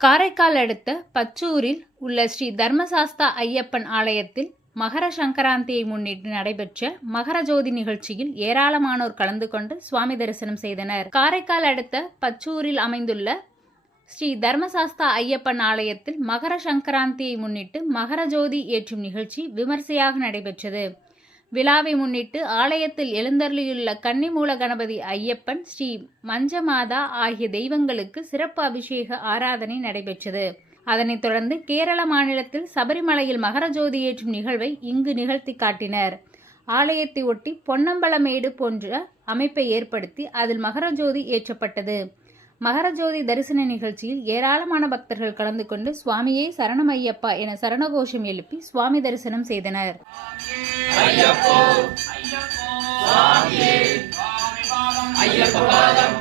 காரைக்கால் அடுத்த பச்சூரில் உள்ள ஸ்ரீ தர்மசாஸ்தா ஐயப்பன் ஆலயத்தில் மகர சங்கராந்தியை முன்னிட்டு நடைபெற்ற மகரஜோதி நிகழ்ச்சியில் ஏராளமானோர் கலந்து கொண்டு சுவாமி தரிசனம் செய்தனர். காரைக்கால் அடுத்த பச்சூரில் அமைந்துள்ள ஸ்ரீ தர்மசாஸ்தா ஐயப்பன் ஆலயத்தில் மகர சங்கராந்தியை முன்னிட்டு மகரஜோதி ஏற்றும் நிகழ்ச்சி விமர்சையாக நடைபெற்றது. விழாவை முன்னிட்டு ஆலயத்தில் எழுந்தருளியுள்ள கன்னிமூல கணபதி ஐயப்பன், ஸ்ரீ மஞ்சமாதா ஆகிய தெய்வங்களுக்கு சிறப்பு அபிஷேக ஆராதனை நடைபெற்றது. அதனைத் தொடர்ந்து கேரள மாநிலத்தில் சபரிமலையில் மகரஜோதி ஏற்றும் நிகழ்வை இங்கு நிகழ்த்தி காட்டினர். ஆலயத்தை ஒட்டி பொன்னம்பலமேடு போன்ற அமைப்பை ஏற்படுத்தி அதில் மகரஜோதி ஏற்றப்பட்டது. மகரஜோதி தரிசன நிகழ்ச்சியில் ஏராளமான பக்தர்கள் கலந்து கொண்டு சுவாமியே சரணம் ஐயப்பா என சரணகோஷம் எழுப்பி சுவாமி தரிசனம் செய்தனர். ஐயப்போ ஐயப்போ சுவாமியே சுவாமி பாதம் ஐயப்ப பாதம்